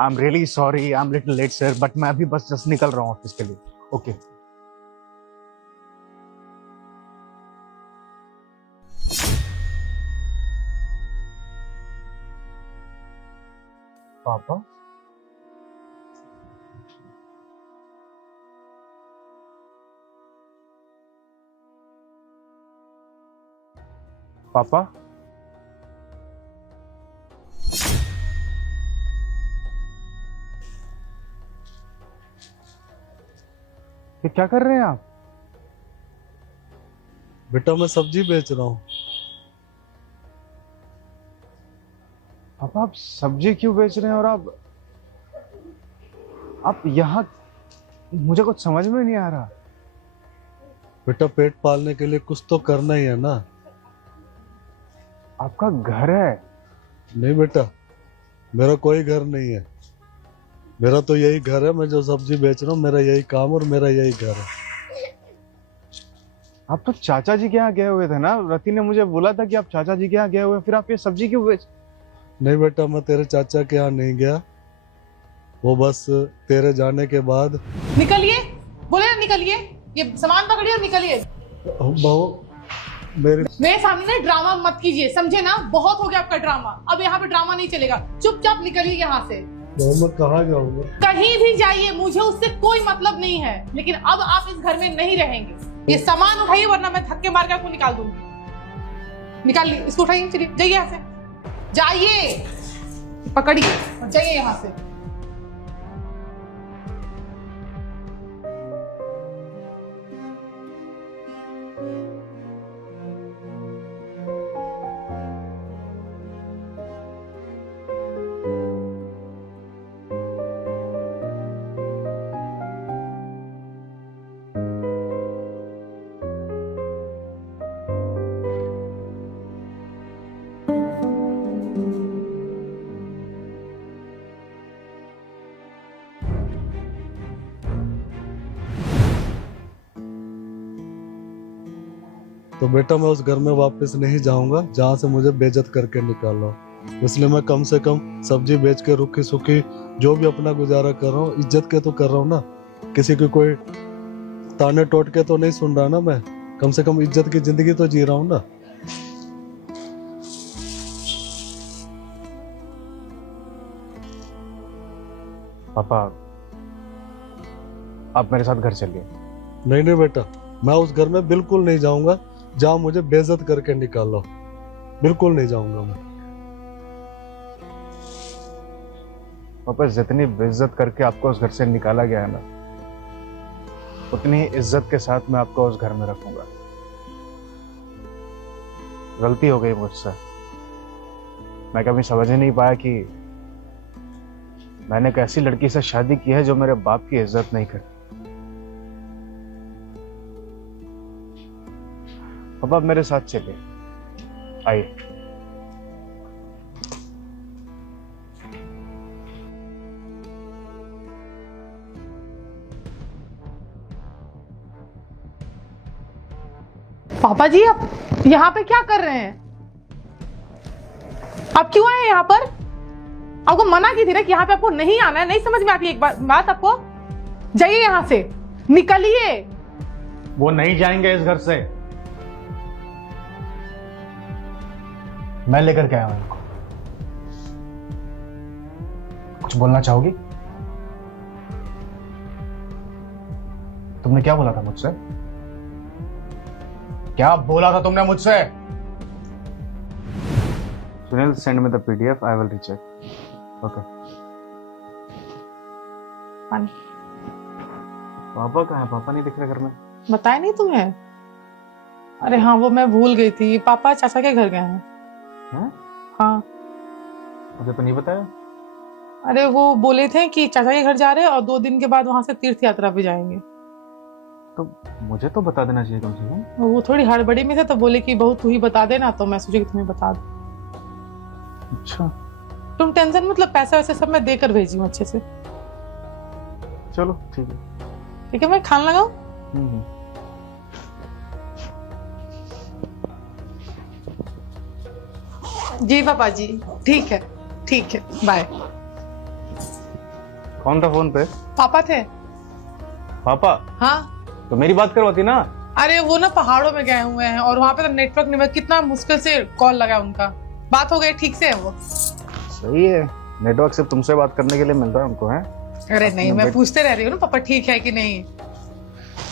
I am really sorry, I am little late sir, but मैं अभी बस just निकल रहा हूँ ऑफिस के लिए। ओके पापा, पापा, ये क्या कर रहे हैं आप? बेटा मैं सब्जी बेच रहा हूँ। पापा आप सब्जी क्यों बेच रहे हैं और आप यहाँ? मुझे कुछ समझ में नहीं आ रहा। बेटा पेट पालने के लिए कुछ तो करना ही है ना। आपका घर है। नहीं बेटा, मेरा कोई घर नहीं है। मेरा तो यही घर है। मैं जो सब्जी बेच रहा हूँ मेरा यही काम और मेरा यही घर है। आप तो चाचा जी के यहाँ गए हुए थे ना? रति ने मुझे बोला था कि आप चाचा जी के यहाँ गए हुए हैं, फिर आप ये सब्जी क्यों बेच? नहीं बेटा, मैं तेरे चाचा के यहाँ नहीं गया। वो बस तेरे जाने के बाद। निकलिए, बोले ना निकलिए। ये सामान पकड़िए और निकलिए। बहू मेरी। मेरे सामने ना ड्रामा मत कीजिए, समझे ना? बहुत हो गया आपका ड्रामा। अब यहाँ पे ड्रामा नहीं चलेगा। चुपचाप निकलिए यहाँ से। बहू मैं कहाँ जाऊंगा? कहीं भी जाइए, मुझे उससे कोई मतलब नहीं है, लेकिन अब आप इस घर में नहीं रहेंगे। ये सामान उठाइए वरना मैं धक्के मार के आपको निकाल दूंगी। निकालिए, इसको उठाइए, चलिए जाइए यहाँ से। जाइए, पकड़िए और जाइए यहाँ से। तो बेटा मैं उस घर में वापस नहीं जाऊंगा जहाँ से मुझे बेइज्जत करके निकाला। इसलिए मैं कम से कम सब्जी बेच के रुखी सुखी जो भी अपना गुजारा कर रहा हूँ, इज्जत के तो कर रहा हूँ ना। किसी की कोई ताने टोट के तो नहीं सुन रहा ना। मैं कम से कम इज्जत की जिंदगी तो जी रहा हूँ ना। पापा आप मेरे साथ घर चलिए। नहीं नहीं बेटा, मैं उस घर में बिल्कुल नहीं जाऊंगा जहाँ मुझे बेइज्जत करके निकाला। बिल्कुल नहीं जाऊंगा मैं। पापा जितनी बेइज्जत करके आपको उस घर से निकाला गया है ना, उतनी ही इज्जत के साथ मैं आपको उस घर में रखूंगा। गलती हो गई मुझसे। मैं कभी समझ ही नहीं पाया कि मैंने एक ऐसी लड़की से शादी की है जो मेरे बाप की इज्जत नहीं करती। पापा आप मेरे साथ चलिए, आइए। पापा जी आप यहाँ पे क्या कर रहे हैं? आप क्यों आए यहाँ पर? आपको मना की थी ना कि यहाँ पे आपको नहीं आना है। नहीं समझ में आती एक बात आपको? जाइए यहाँ से, निकलिए। वो नहीं जाएंगे इस घर से। मैं लेकर के आया हूं इनको। कुछ बोलना चाहोगी? तुमने क्या बोला था मुझसे? क्या बोला था तुमने मुझसे? Sunil send me the PDF, I will recheck. Okay. पापा कहाँ है? पापा नहीं दिख रहे घर में। बताया नहीं तुम्हें? अरे हाँ, वो मैं भूल गई थी। पापा चाचा के घर गए हैं। हाँ। मुझे तो नहीं बताया। अरे वो बोले थे कि चाचा के घर जा रहे हैं और 2 दिन के बाद वहां से तीर्थ यात्रा पे जाएंगे। तो मुझे तो बता देना चाहिए कम से कम। वो थोड़ी हड़बड़ी में थे तो बोले कि बहू तू ही बता देना, तो मैं सोची कि तुम्हें बता दूं। अच्छा तुम टेंशन मतलब पैसा वैसे सब मैं देकर भेजी हूँ अच्छे से। चलो ठीक है। ठीक है, मैं खाने लगाऊं? जी पापा जी, ठीक है बाय। कौन था फोन पे? पापा थे। पापा? हाँ, तो मेरी बात करवाती ना। अरे वो ना पहाड़ों में गए हुए हैं और वहां पे तो नेटवर्क नहीं, कितना मुश्किल से कॉल लगा उनका। बात हो गई, ठीक से है वो। सही है, नेटवर्क सिर्फ तुमसे बात करने के लिए मिल रहा है उनको, है? अरे नहीं, मैं पूछते रह रही हूँ ना पापा ठीक है कि नहीं।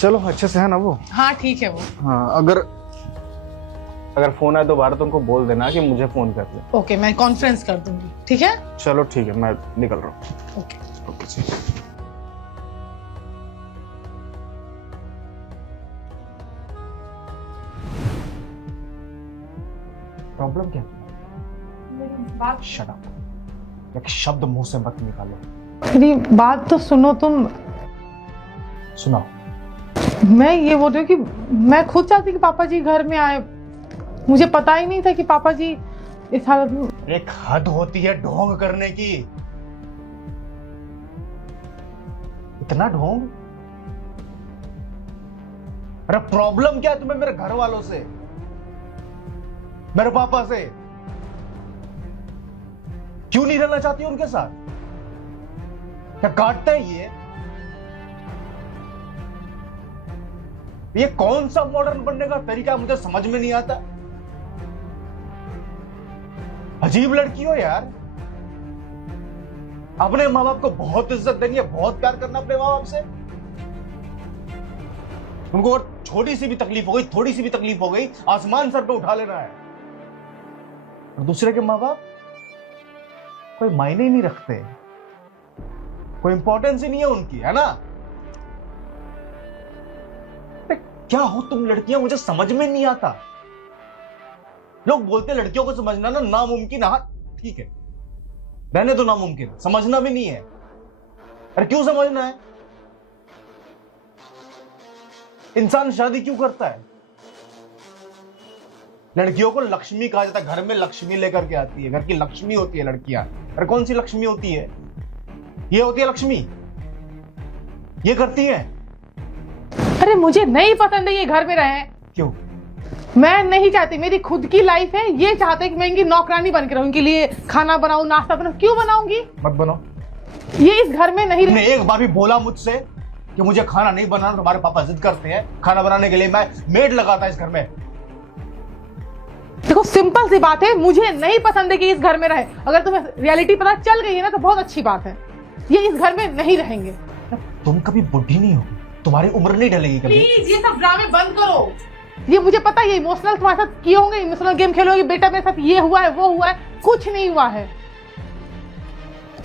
चलो अच्छे से है ना वो? हाँ ठीक है वो। हाँ, अगर फोन आए दोबारा तो उनको बोल देना कि मुझे फोन कर ले। ओके, मैं कॉन्फ्रेंस कर दूंगी, ठीक है? चलो ठीक है, मैं निकल रहा हूँ। ओके। ओके जी। प्रॉब्लम क्या है? Shut up. एक शब्द मुंह से मत निकालो। मेरी बात तो सुनो तुम। सुनाओ। मैं ये बोल रही हूँ कि मैं खुद चाहती कि पापा जी घर में आए। मुझे पता ही नहीं था कि पापा जी इस हालत में। एक हद होती है ढोंग करने की। इतना ढोंग? अरे प्रॉब्लम क्या है तुम्हें मेरे घर वालों से, मेरे पापा से? क्यों नहीं रहना चाहती उनके साथ? क्या काटते हैं ये कौन सा मॉडर्न बनने का तरीका है? मुझे समझ में नहीं आता। अजीब लड़की हो यार। अपने माँ बाप को बहुत इज्जत देनी है, बहुत प्यार करना अपने माँ बाप से। उनको छोटी सी भी तकलीफ हो गई, थोड़ी सी भी तकलीफ हो गई, आसमान सर पे उठा लेना है। और दूसरे के माँ बाप कोई मायने ही नहीं रखते, कोई इंपॉर्टेंस ही नहीं है उनकी, है ना? क्या हो तुम लड़कियां, मुझे समझ में नहीं आता। लोग बोलते लड़कियों को समझना ना नामुमकिन। हाँ ठीक है, रहने दो नामुमकिन, समझना भी नहीं है। अरे क्यों समझना है? इंसान शादी क्यों करता है? लड़कियों को लक्ष्मी कहा जाता है, घर में लक्ष्मी लेकर के आती है, घर की लक्ष्मी होती है लड़कियां। अरे कौन सी लक्ष्मी होती है? ये होती है लक्ष्मी, ये करती है। अरे मुझे नहीं पसंद है ये घर में रहे। क्यों? मैं नहीं चाहती, मेरी खुद की लाइफ है। ये चाहते हैं कि मैं इनकी नौकरानी बनकर रहूं, इनके लिए खाना बनाऊं, नाश्ता बनाऊं। क्यों बनाऊंगी? मत बनो। ये इस घर में नहीं तुमने एक बार भी बोला मुझसे कि मुझे खाना नहीं बनाना? तुम्हारे पापा जिद करते हैं खाना बनाने के लिए, मैं मेड लगाता इस घर में। देखो सिंपल सी बात है, मुझे नहीं पसंद है कि इस घर में रहे। अगर तुम्हें रियलिटी पता चल गई है ना तो बहुत अच्छी बात है। ये इस घर में नहीं रहेंगे। तुम कभी बुढ़ी नहीं होगी, तुम्हारी उम्र नहीं ढलेगी कभी। प्लीज ये सब ड्रामे बंद करो। ये मुझे पता है, ये इमोशनल तुम्हारे साथ किए होंगे, इमोशनल गेम खेलोगे। बेटा मेरे साथ ये हुआ है, वो हुआ है। कुछ नहीं हुआ है।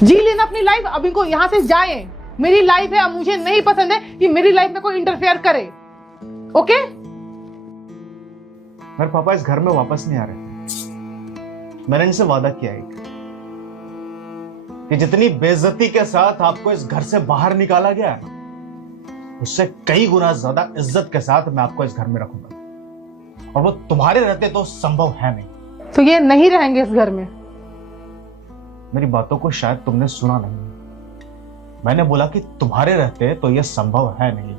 जी लेना अपनी लाइफ। अब इनको यहाँ से जाए। मेरी लाइफ है, अब मुझे नहीं पसंद है कि मेरी लाइफ में कोई इंटरफेयर करे। ओके? मेरे पापा इस घर में वापस नहीं आ रहे। मैंने इनसे वादा किया है कि जितनी बेइज्जती के साथ आपको इस घर से बाहर निकाला गया है, उससे कई गुना ज्यादा इज्जत के साथ मैं आपको इस घर में रखूंगा। और वो तुम्हारे रहते तो संभव है नहीं। तो ये नहीं रहेंगे इस घर में। मेरी बातों को शायद तुमने सुना नहीं। मैंने बोला कि तुम्हारे रहते तो ये संभव है नहीं।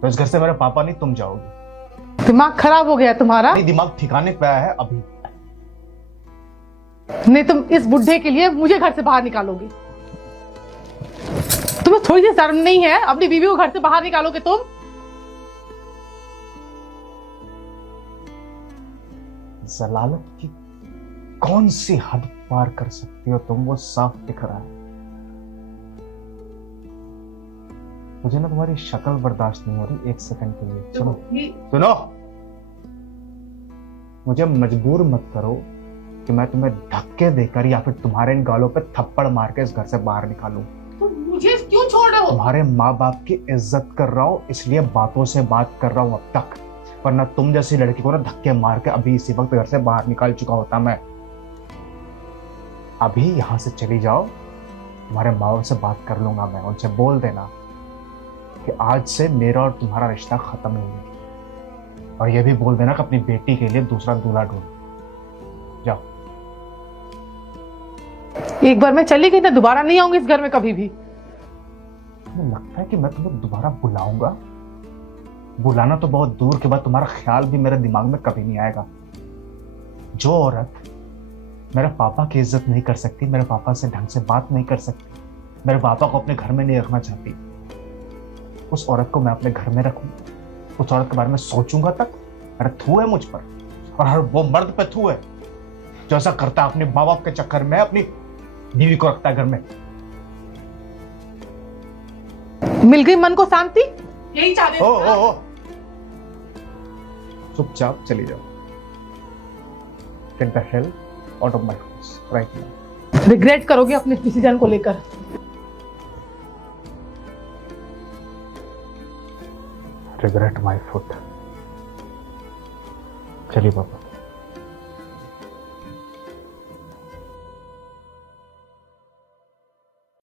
तो इस घर से मेरे पापा नहीं, तुम जाओगी। दिमाग खराब हो गया तुम्हारा? नहीं, दिमाग ठिकाने पे आया है अभी। नहीं, तुम इस बुढ़े के लिए मुझे घर से बाहर निकालोगे। तुम्हें थोड़ी सी शर्म नहीं है? अपनी बीवी को घर से बाहर निकालोगे तुम? जलालत की कौन सी हद पार कर सकती हो तुम, वो साफ दिख रहा है। मुझे ना तुम्हारी शक्ल बर्दाश्त नहीं हो रही एक सेकंड के लिए। सुनो सुनो, मुझे मजबूर मत करो कि मैं तुम्हें धक्के देकर या फिर तुम्हारे इन गालों पे थप्पड़ मार के इस घर से बाहर निकालूं। तुम मुझे क्यों छोड़ रहे हो? तुम्हारे माँ बाप की इज्जत कर रहा हूं, इसलिए बातों से बात कर रहा हूं अब तक। वरना तुम जैसी लड़की को ना धक्के मार के अभी इसी वक्त घर से बाहर निकाल चुका होता मैं। अभी यहां से चली जाओ, तुम्हारे माँ बाप से बात कर लूंगा मैं। उनसे बोल देना कि आज से मेरा और तुम्हारा रिश्ता खत्म हो गया। और ये भी बोल देना कि अपनी बेटी के लिए दूसरा दूल्हा ढूंढ। जाओ। एक बार मैं चली गई ना, दोबारा नहीं आऊंगी इस घर में कभी भी। मुझे लगता है कि मैं तुम्हें दोबारा बुलाऊंगा। बुलाना तो बहुत दूर के बाद तुम्हारा ख्याल भी मेरे दिमाग में कभी नहीं आएगा। जो औरत मेरे पापा की इज्जत नहीं कर सकती, मेरे पापा से ढंग से बात नहीं कर सकती, मेरे पापा को अपने घर में नहीं रखना चाहती, उस औरत को मैं अपने घर में रखूं? उस औरत के बारे में सोचूंगा तक? अरे थू है मुझ पर, और हर वो मर्द पे थू है जो ऐसा करता है, अपने माँ बाप के चक्कर में अपनी बीवी को रखता है घर में। मिल गई मन को शांति? यही चाहते थे ना? ओ चुपचाप चली जाओ। Get the hell out of my house right now. Regret करोगे अपने डिसीजन को लेकर। Regret my foot. चलिए पापा।